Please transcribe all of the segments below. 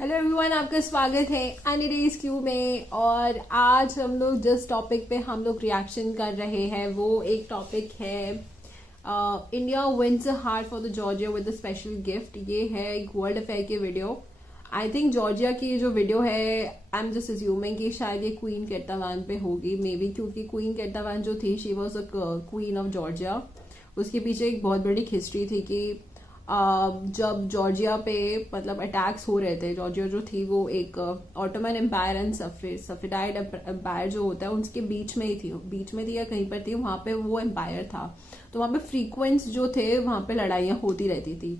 Hello everyone, आपका स्वागत है एनी डेज क्यू में। और आज हम लोग जिस टॉपिक पे हम लोग रिएक्शन कर रहे हैं वो एक टॉपिक है India wins a heart for the Georgia with a special gift. ये है एक वर्ल्ड अफेयर की वीडियो। आई थिंक जॉर्जिया की जो वीडियो है, आई एम जस्ट अज्यूमिंग कि शायद ये क्वीन केटावान पे होगी मे बी, क्योंकि क्वीन केटावान जो थी she was a queen of Georgia. उसके पीछे एक बहुत बड़ी हिस्ट्री थी कि जब जॉर्जिया पे मतलब अटैक्स हो रहे थे, जॉर्जिया जो थी वो एक ऑटोमन एम्पायर एंड सफेदाइड एम्पायर जो होता है उसके बीच में ही थी, बीच में थी या कहीं पर थी, वहां पे वो एम्पायर था। तो वहां पे फ्रीक्वेंस जो थे वहां पे लड़ाइयाँ होती रहती थी।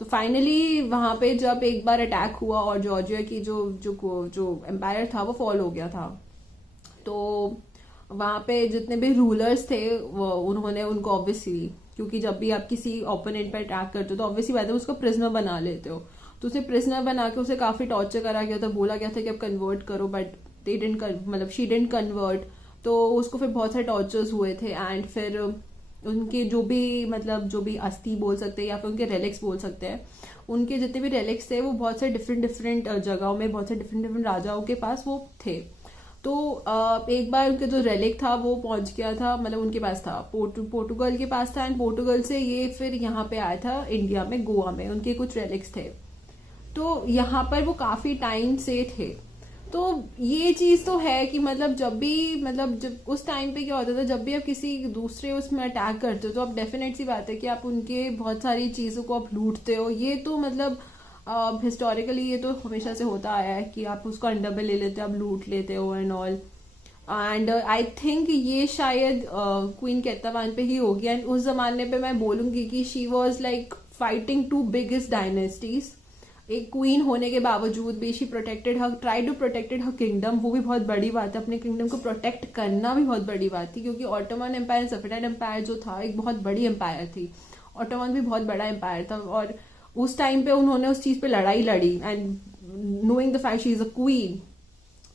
तो फाइनली वहां पे जब एक बार अटैक हुआ और जॉर्जिया की जो जो जो एम्पायर था वो फॉल हो गया था, तो वहां पे जितने भी रूलर्स थे उन्होंने उनको ऑब्वियसली, क्योंकि जब भी आप किसी ओपोनेंट पर अटैक करते हो तो ऑब्वियसली बात है उसको प्रिजनर बना लेते हो। तो उसे प्रिजनर बना के उसे काफी टॉर्चर करा गया था, बोला गया था कि अब कन्वर्ट करो, बट दे डिडंट, मतलब शी डिडंट कन्वर्ट। तो उसको फिर बहुत सारे टॉर्चर्स हुए थे एंड फिर उनके जो भी मतलब जो भी अस्थि बोल सकते हैं या फिर उनके रेलिक्स बोल सकते हैं, उनके जितने भी रेलिक्स थे वो बहुत से डिफरेंट डिफरेंट जगहों में बहुत से डिफरेंट डिफरेंट राजाओं के पास वो थे। तो एक बार उनका जो रेलिक था वो पहुंच गया था, मतलब उनके पास था, पोर्टुगल के पास था एंड पोर्टुगल से ये फिर यहाँ पे आया था इंडिया में, गोवा में उनके कुछ रेलिक्स थे। तो यहाँ पर वो काफी टाइम से थे। तो ये चीज तो है कि मतलब जब भी, मतलब जब उस टाइम पे क्या होता था, जब भी आप किसी दूसरे उसमें अटैक करते हो तो आप डेफिनेट सी बात है कि आप उनके बहुत सारी चीजों को आप लूटते हो। ये तो मतलब हिस्टोरिकली ये तो हमेशा से होता आया है कि आप उसको अंडर में ले लेते हो, आप लूट लेते हो and all. And I think ये शायद क्वीन केतावान पे ही होगी। एंड उस जमाने पे मैं बोलूंगी कि she was like fighting to biggest dynasties. एक क्वीन होने के बावजूद भी she protected her, try to protected her kingdom. वो भी बहुत बड़ी बात है, अपने किंगडम को प्रोटेक्ट करना भी बहुत बड़ी बात थी, क्योंकि ऑटोमन एम्पायर, सफेदाइड एम्पायर जो था एक बहुत बड़ी एम्पायर थी। ऑटोमन भी बहुत बड़ा एम्पायर था और उस टाइम पे उन्होंने उस चीज पे लड़ाई लड़ी। And knowing the fact she is a queen,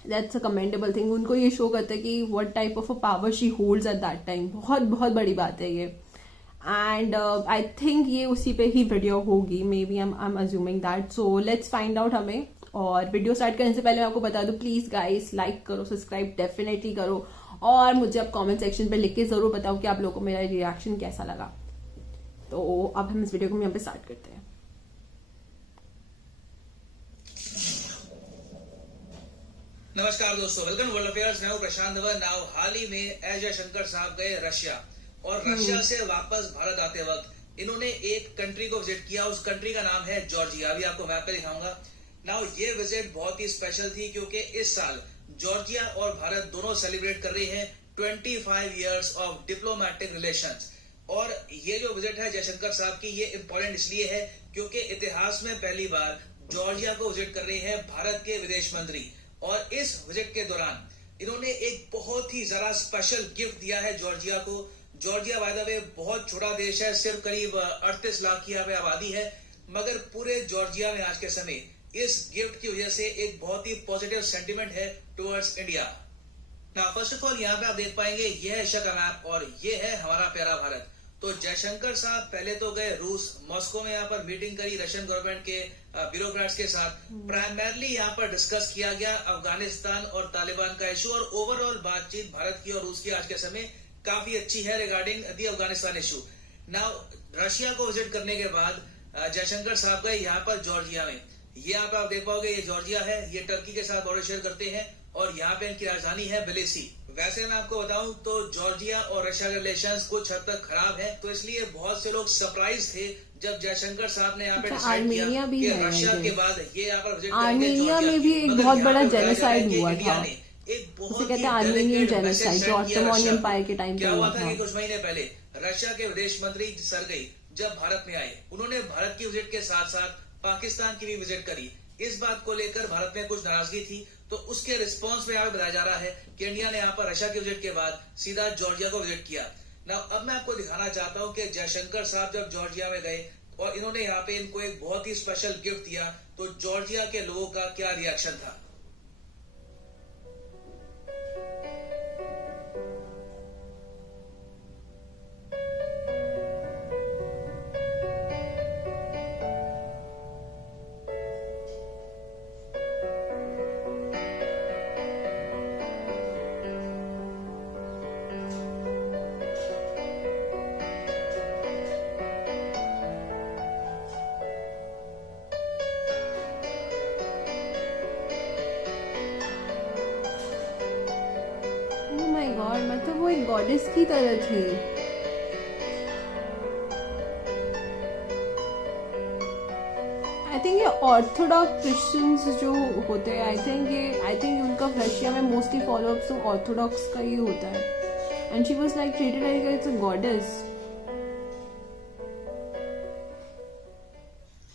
that's a commendable thing. उनको ये शो करता है कि what type of a power she holds at that time. बहुत बहुत बड़ी बात है ये। एंड आई थिंक ये उसी पे ही वीडियो होगी may be, I am assuming that. So let's find out हमें। और वीडियो स्टार्ट करने से पहले मैं आपको बता दूं, प्लीज गाइस लाइक करो, सब्सक्राइब डेफिनेटली करो और मुझे आप कमेंट सेक्शन पे लिख के जरूर बताओ कि आप लोगों को मेरा रिएक्शन कैसा लगा। तो अब हम इस वीडियो को यहाँ पे स्टार्ट करते हैं। नमस्कार दोस्तों, वेलकम वर्ल्ड अफेयर्स। मैं हूं प्रशांत धवन। नाउ हाल ही में एस जयशंकर साहब गए रशिया और रशिया से वापस भारत आते वक्त इन्होंने एक कंट्री को विजिट किया। उस कंट्री का नाम है जॉर्जिया। अभी आपको मैप पे दिखाऊंगा। नाउ ये विजिट बहुत ही स्पेशल थी क्योंकि इस साल जॉर्जिया और भारत दोनों सेलिब्रेट कर रहे हैं 25 इयर्स ऑफ डिप्लोमेटिक रिलेशंस। और ये जो विजिट है जयशंकर साहब की, ये इंपॉर्टेंट इसलिए है क्योंकि इतिहास में पहली बार जॉर्जिया को विजिट कर रहे हैं भारत के विदेश मंत्री। और इस विजिट के दौरान इन्होंने एक बहुत ही जरा स्पेशल गिफ्ट दिया है जॉर्जिया को। जॉर्जिया बाय द वे बहुत छोटा देश है, सिर्फ करीब 38 लाख की यहाँ पे आबादी है, मगर पूरे जॉर्जिया में आज के समय इस गिफ्ट की वजह से एक बहुत ही पॉजिटिव सेंटिमेंट है टुवर्ड्स इंडिया। ना फर्स्ट ऑफ ऑल यहाँ पे आप देख पाएंगे ये है एशिया का मैप और ये है हमारा प्यारा भारत। तो जयशंकर साहब पहले तो गए रूस, मॉस्को में यहाँ पर मीटिंग करी रशियन गवर्नमेंट के ब्यूरोक्रेट्स के साथ। प्राइमरली यहाँ पर डिस्कस किया गया अफगानिस्तान और तालिबान का इशू, और ओवरऑल बातचीत भारत की और रूस की आज के समय काफी अच्छी है regarding the Afghanistan issue. Now Russia को विजिट करने के बाद जयशंकर साहब गए यहाँ पर जॉर्जिया में। ये यहाँ पे आप देख पाओगे ये जॉर्जिया है, ये टर्की के साथ बॉर्डर शेयर करते हैं और यहाँ पे इनकी राजधानी है बिलिसी। वैसे मैं आपको बताऊं तो जॉर्जिया और रशिया के रिलेशंस कुछ हद तक खराब है, तो इसलिए बहुत से लोग सरप्राइज थे जब जयशंकर साहब ने यहाँ पे डिसाइड किया कि रशिया के बाद ये यहाँ पर विजिट करेंगे। आर्मेनिया में भी एक बहुत बड़ा जेनोसाइड हुआ था, एक बहुत कहते हैं आर्मेनियन जेनोसाइड, जो ऑटोमन एम्पायर के टाइम पे क्या हुआ था कि कुछ महीने पहले रशिया के विदेश मंत्री सरगेई जब भारत में आए, उन्होंने भारत की विजिट के साथ साथ पाकिस्तान की भी विजिट करी। इस बात को लेकर भारत में कुछ नाराजगी थी, तो उसके रिस्पांस में यहाँ पे बताया जा रहा है कि इंडिया ने यहाँ पर रशिया की विजिट के बाद सीधा जॉर्जिया को विजिट किया। ना अब मैं आपको दिखाना चाहता हूँ कि जयशंकर साहब जब जॉर्जिया में गए और इन्होंने यहाँ पे इनको एक बहुत ही स्पेशल गिफ्ट दिया, तो जॉर्जिया के लोगों का क्या रिएक्शन था। वो एक गॉडेस की तरह थी। आई थिंक ये ऑर्थोडॉक्स क्रिश्चियंस जो होते हैं, आई थिंक उनका रशिया में मोस्टली फॉलोअप्स तो ऑर्थोडॉक्स का ही होता है। And she was like treated like it's a goddess.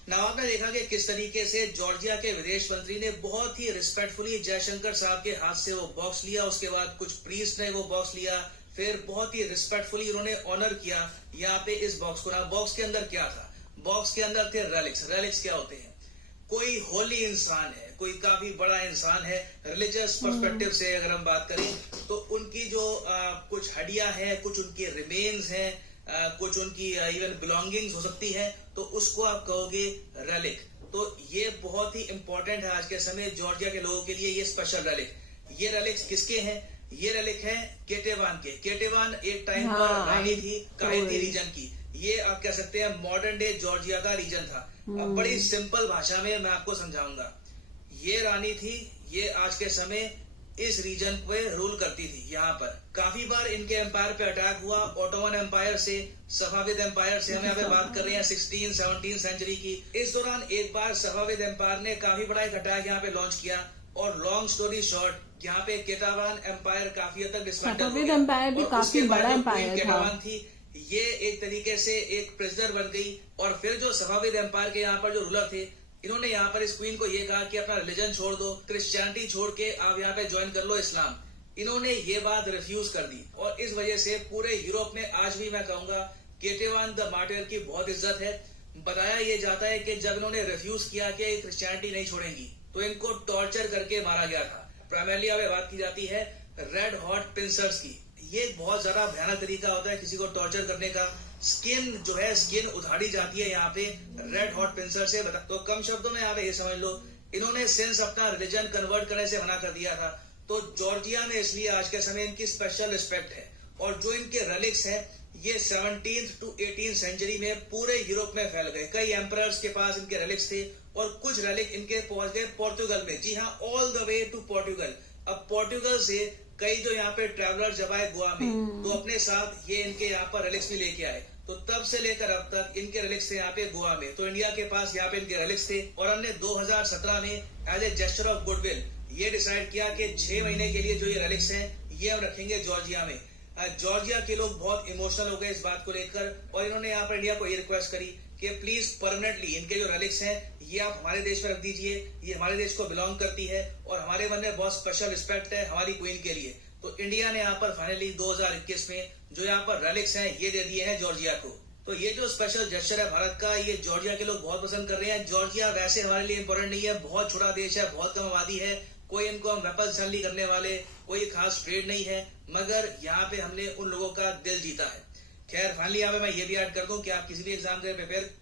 ना आपने देखा कि किस तरीके से जॉर्जिया के विदेश मंत्री ने बहुत ही रिस्पेक्टफुली जयशंकर साहब के हाथ से वो बॉक्स लिया, उसके बाद कुछ प्रीस्ट ने वो बॉक्स लिया, फिर बहुत ही रिस्पेक्टफुली उन्होंने ऑनर किया यहाँ पे इस बॉक्स को। ना बॉक्स के अंदर क्या था? बॉक्स के अंदर थे रेलिक्स। रेलिक्स क्या होते हैं? कोई होली इंसान है, कोई काफी बड़ा इंसान है, रिलीजियस पर्सपेक्टिव से अगर हम बात करें तो उनकी जो कुछ हड्डियां हैं, कुछ उनके रिमेन्स हैं, कुछ उनकी इवन बिलोंगिंग्स हो सकती हैं, तो उसको आप कहोगे रेलिक। तो ये बहुत ही इंपॉर्टेंट है आज के समय जॉर्जिया के लोगों के लिए, ये स्पेशल रेलिक। ये रेलिक्स किसके हैं? ये रेलिक हैं केटेवान के। केटेवान एक टाइम पर रानी थी काहिती रीजन की। ये आप कह सकते हैं मॉडर्न डे जॉर्जिया का रीजन था। अब बड़ी सिंपल भाषा में मैं आपको समझाऊंगा। ये रानी थी, ये आज के समय इस रीजन पे रूल करती थी। यहाँ पर काफी बार इनके एम्पायर पे अटैक हुआ, ऑटोमन एम्पायर से, सफाविद एम्पायर से। हम यहाँ पे बात कर रहे हैं 16-17 सेंचुरी की। इस दौरान एक बार सफाविद एम्पायर ने काफी बड़ा एक अटैक यहाँ पे लॉन्च किया, और लॉन्ग स्टोरी शॉर्ट, यहाँ पे केटावान एम्पायर काफी हद तक डिसमेंटल हो गया। एम्पायर भी काफी बड़ा एम्पायर केटावान थी, ये एक तरीके से एक प्रिजनर बन गई। और फिर जो सफाविद एम्पायर के यहाँ पर जो रूलर थे, इन्होंने यहाँ पर इस क्वीन को ये कहा कि अपना रिलीजन छोड़ दो, क्रिश्चियनिटी छोड़ के आप यहाँ पे ज्वाइन कर लो इस्लाम। इन्होंने ये बात रिफ्यूज कर दी, और इस वजह से पूरे यूरोप में आज भी मैं कहूंगा केटेवान द मार्टिर की बहुत इज्जत है। बताया ये जाता है कि जब इन्होंने रिफ्यूज किया कि क्रिश्चियनिटी नहीं छोड़ेंगी, तो इनको टॉर्चर करके मारा गया था। प्राइमरली अब बात की जाती है रेड हॉट पिंसर्स की। ये बहुत ज्यादा भयानक तरीका होता है किसी को टॉर्चर करने का। स्किन जो है, स्किन उधाड़ी जाती है यहाँ पे रेड हॉट पिंसर से। तो कम शब्दों में यहाँ पे ये समझ लो, इन्होंने सिंस अपना रिलीजन कन्वर्ट करने से मना कर दिया था। तो जॉर्जिया में इसलिए आज के समय इनकी स्पेशल रिस्पेक्ट है। और जो इनके रेलिक्स हैं, ये 17th to 18th सेंचुरी में पूरे यूरोप में फैल गए। कई एम्परर्स के पास इनके रेलिक्स थे, और कुछ रेलिक इनके पहुंच गए पोर्टुगल में। जी हाँ, all the way to Portugal. अब पोर्टुगल से कई जो यहाँ पे ट्रैवलर जब आए गोवा में, तो अपने साथ ये इनके यहाँ पर रेलिक्स भी लेके आए। तो तब से लेकर अब तक इनके रेलिक्स थे यहाँ पे गोवा में। तो इंडिया के पास यहाँ पे इनके रेलिक्स थे, और हमने 2017 में as a gesture of goodwill ये डिसाइड किया कि 6 महीने के लिए जो ये रेलिक्स हैं, ये हम रखेंगे जॉर्जिया में। जॉर्जिया के लोग बहुत इमोशनल हो गए इस बात को लेकर, और इन्होंने यहाँ पर इंडिया को ये रिक्वेस्ट करी कि प्लीज परमानेंटली इनके जो रेलिक्स हैं, ये आप हमारे देश में रख दीजिए। ये हमारे देश को बिलोंग करती है, और हमारे मन में बहुत स्पेशल रिस्पेक्ट है हमारी क्वीन के लिए। तो इंडिया ने यहाँ पर फाइनली 2021 में जो यहाँ पर रेलिक्स हैं, ये दे दिए हैं जॉर्जिया को। तो ये जो स्पेशल जेस्चर है भारत का, ये जॉर्जिया के लोग बहुत पसंद कर रहे हैं। जॉर्जिया वैसे हमारे लिए इंपॉर्टेंट नहीं है, बहुत छोटा देश है, बहुत कम आबादी है, कोई इनको हम वेपन्स सेल नहीं करने वाले, कोई खास ट्रेड नहीं है, मगर यहाँ पे हमने उन लोगों का दिल जीता है। खैर, फाइनली यहाँ पे मैं ये भी ऐड कर दूं कि आप किसी भी एग्जाम के प्रिपेयर।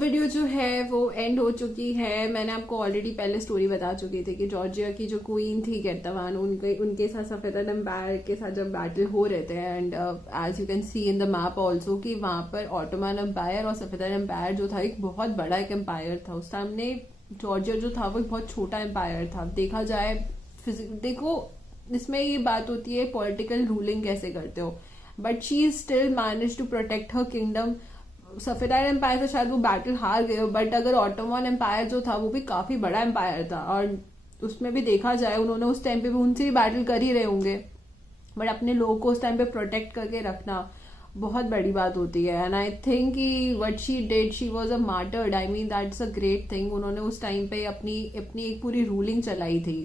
वीडियो जो है वो एंड हो चुकी है। मैंने आपको ऑलरेडी पहले स्टोरी बता चुकी थी कि जॉर्जिया की जो क्वीन थी केटावान, उनके साथ सफेद एम्पायर के साथ जब बैटल हो रहे थे, and as you can see in the map also कि वहां पर ऑटोमन एम्पायर और सफेद एम्पायर जो था, एक बहुत बड़ा एक एम्पायर था। उस टाइम ने जॉर्जिया जो था वो एक बहुत छोटा एम्पायर था। देखा जाए, देखो इसमें ये बात होती है पॉलिटिकल रूलिंग कैसे करते हो, but she still manage to protect her kingdom. सफेदार एम्पायर से शायद वो बैटल हार गए, बट अगर ऑटोमन एम्पायर जो था वो भी काफी बड़ा एम्पायर था, और उसमें भी देखा जाए उन्होंने उस टाइम पे भी उनसे भी बैटल कर ही रहे होंगे, बट अपने लोगों को उस टाइम पे प्रोटेक्ट करके रखना बहुत बड़ी बात होती है। एंड आई थिंक कि what she did, she was a martyred. I mean that's a great thing. उन्होंने उस टाइम पे अपनी एक पूरी रूलिंग चलाई थी।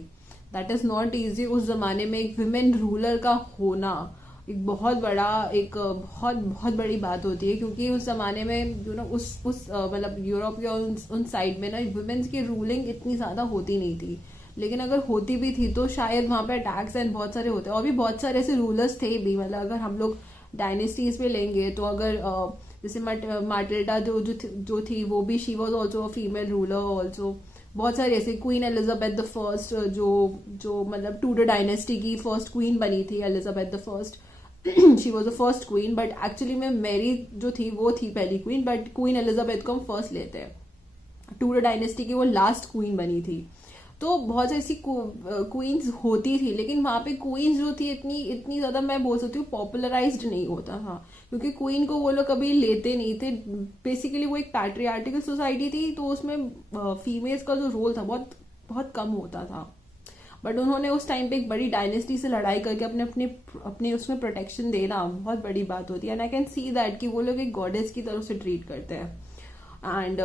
That is not easy. उस जमाने में एक विमेन रूलर का होना एक बहुत बहुत बड़ी बात होती है, क्योंकि उस जमाने में यू नो उस मतलब यूरोप या उन साइड में ना वुमेन्स की रूलिंग इतनी ज्यादा होती नहीं थी। लेकिन अगर होती भी थी तो शायद वहां पे अटैक्स एंड बहुत सारे होते, और भी बहुत सारे ऐसे रूलर्स थे भी। मतलब अगर हम लोग डायनेस्टीज में लेंगे तो अगर जैसे मार्टिल्डा जो थी वो भी, she was also a female ruler also. बहुत सारे ऐसे, क्वीन एलिजाबेथ द फर्स्ट जो मतलब टूडर डायनेस्टी की फर्स्ट क्वीन बनी थी, Elizabeth the first. She was the first queen, but actually में मैरी जो थी वो थी पहली क्वीन, बट क्वीन एलिजाबेथ को हम फर्स्ट लेते हैं। टूडर डायनेस्टी की वो लास्ट क्वीन बनी थी। तो बहुत ऐसी क्वींस होती थी, लेकिन वहां पे क्वींस जो थी इतनी ज्यादा, मैं बोल सकती हूँ, पॉपुलराइज्ड नहीं होता था, क्योंकि क्वीन को वो लोग कभी लेते नहीं थे। बेसिकली वो एक पैट्रियार्टिकल सोसाइटी थी, तो उसमें फीमेल्स का जो रोल था बहुत बहुत कम होता था। बट उन्होंने उस टाइम पे एक बड़ी डायनेस्टी से लड़ाई करके अपने अपने अपने उसमें प्रोटेक्शन देना बहुत बड़ी बात होती है। And I can see that कि वो लोग एक गॉडेस की तरफ से ट्रीट करते हैं। एंड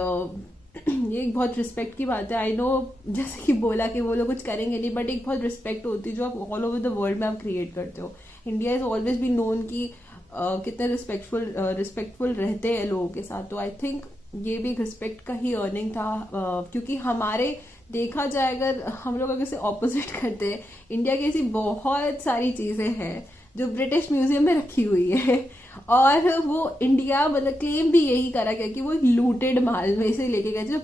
ये एक बहुत रिस्पेक्ट की बात है। आई नो, जैसे कि बोला कि वो लोग कुछ करेंगे नहीं, बट एक बहुत रिस्पेक्ट होती है जो आप ऑल ओवर द वर्ल्ड में आप क्रिएट करते हो। India is always be known कि कितने रिस्पेक्टफुल रहते हैं लोगों के साथ। तो आई थिंक ये भी एक रिस्पेक्ट का ही अर्निंग था, क्योंकि हमारे देखा जाए, अगर हम लोग अगर से ऑपोजिट करते हैं, इंडिया की ऐसी बहुत सारी चीजें हैं जो ब्रिटिश म्यूजियम में रखी हुई है, और वो इंडिया मतलब क्लेम भी यही करा गया कि वो एक लूटेड माल में से लेके गए थे, जो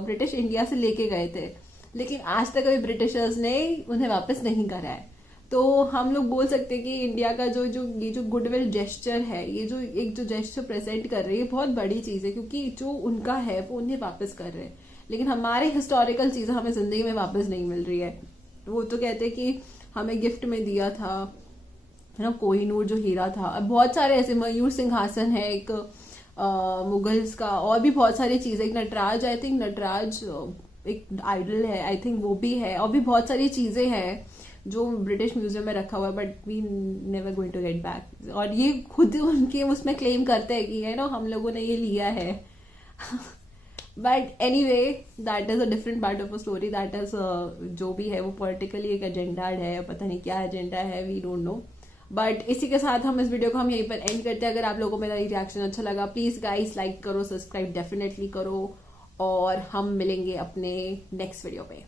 ब्रिटिश इंडिया से लेके गए थे, लेकिन आज तक अभी ब्रिटिशर्स ने उन्हें वापस नहीं करा है। तो हम लोग बोल सकते हैं कि इंडिया का ये जो गुडविल जेस्चर है, ये जो जेस्चर प्रेजेंट कर रही है, बहुत बड़ी चीज है, क्योंकि जो उनका है वो उन्हें वापस कर रहे हैं। लेकिन हमारे हिस्टोरिकल चीजें हमें जिंदगी में वापस नहीं मिल रही है। वो तो कहते हैं कि हमें गिफ्ट में दिया था, है ना, कोहिनूर जो हीरा था। अब बहुत सारे ऐसे, मयूर सिंहासन है एक मुगल्स का, और भी बहुत सारी चीजें, एक नटराज, आई थिंक नटराज एक आइडल है, आई थिंक वो भी है, और भी बहुत सारी चीजें हैं जो ब्रिटिश म्यूजियम में रखा हुआ है, but we never going to get back. और ये खुद उनके उसमें क्लेम करते हैं कि है ना, हम लोगों ने ये लिया है। But any way, that is a different part of a story. That is जो भी है वो पॉलिटिकली एक एजेंडा है, पता नहीं क्या एजेंडा है, वी डोंट नो। बट इसी के साथ हम इस वीडियो को हम यहीं पर एंड करते हैं। अगर आप लोगों को मेरा रिएक्शन अच्छा लगा, प्लीज गाइस लाइक करो, सब्सक्राइब डेफिनेटली करो, और हम मिलेंगे अपने नेक्स्ट वीडियो पे।